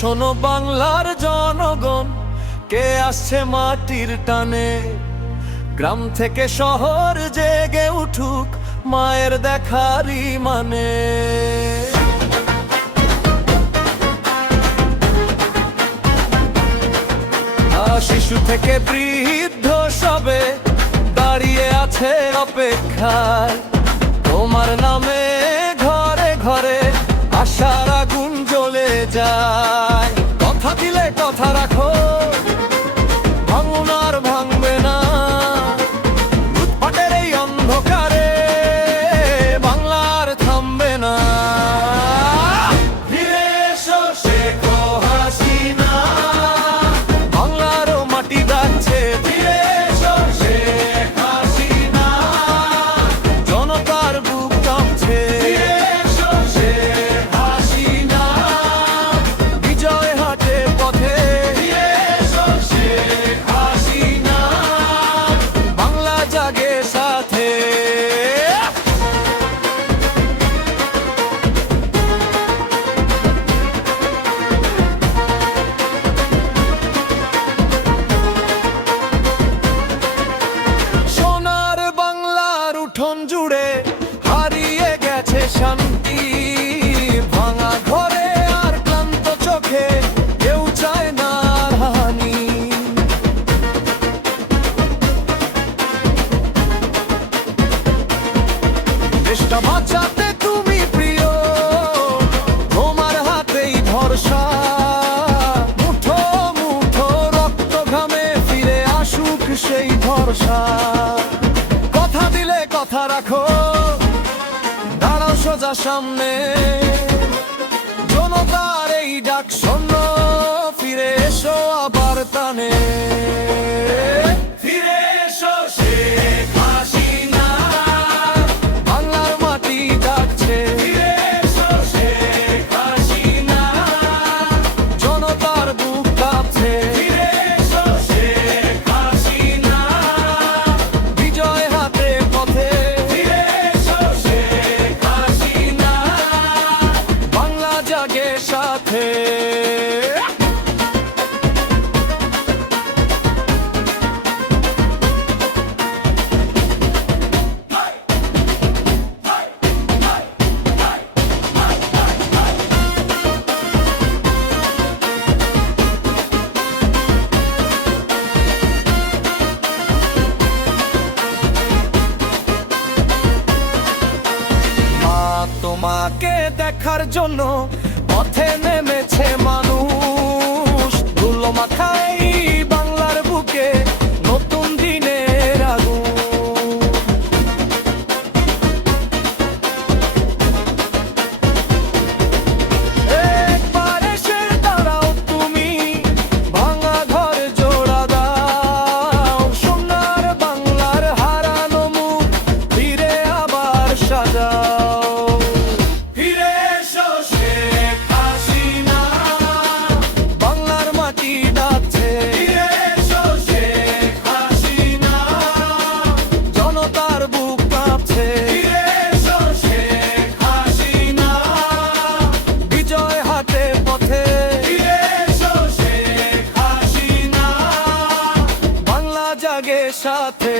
শোনো বাংলার জনগণ, কে আসছে মাটির টানে। গ্রাম থেকে শহর জেগে উঠুক মায়ের দেখারই মানে। শিশু থেকে বৃদ্ধ সবে দাঁড়িয়ে আছে অপেক্ষায়, তোমার নামে ঘরে ঘরে আশার আগুন জ্বলে যায়। কথা দিলে কথা রাখো, ভাঙুন আর ভাঙবে না। লুটপাটের এই অন্ধকারে বাংলার থামবে না। ফিরে এসো শেখ হাসিনা, বাংলারও মাটি ডাকছে। ফিরে এসো শেখ হাসিনা, জনতার বুক কাঁপছে। ফিরে এসো শেখ হাসিনা, বিজয় হাটে পথে। ফিরে এসো শেখ হাসিনা, বাংলা জাগে সাথে। সোনার বাংলার উঠোন জুড়ে হারিয়ে গেছে শান্তি। ভাঙা ঘরে আর ক্লান্ত চোখে কেউ চায় না হানি। দেশটা বাঁচাতে তুমি প্রিয়, তোমার হাতেই ভরসা। মুঠো মুঠো রক্ত ঘামে ফিরে আসুক সেই ভরসা। কথা দিলে কথা রাখো, দাঁড়াও সোজা সামনে। জনতার এই ডাক শোনো, ফিরে এসো আবার টানে। ফিরে এসো শেখ হাসিনা, বাংলার মাটি ডাকছে। ফিরে এসো শেখ হাসিনা, জনতার বুক কাঁপছে। ফিরে এসো শেখ হাসিনা, বিজয় হাতে পথে। ফিরে এসো শেখ হাসিনা, বাংলা জাগে সাথে। মা তোমাকে দেখার জন্য পথে নেমেছে মানুষ। ধুলো মাথায় বাংলার বুকে নতুন দিনের আগুন। একবার এসে দাঁড়াও তুমি, ভাঙা ঘর জোড়া দাও। সোনার বাংলার হারানো মুখ ফিরে আবার সাজাও। ফিরে এসো শেখ হাসিনা, বাংলার মাটি ডাকছে। ফিরে এসো শেখ হাসিনা, জনতার বুক কাঁপছে। ফিরে এসো শেখ হাসিনা, বিজয় হাটে পথে। ফিরে এসো শেখ হাসিনা, বাংলা জাগে সাথে।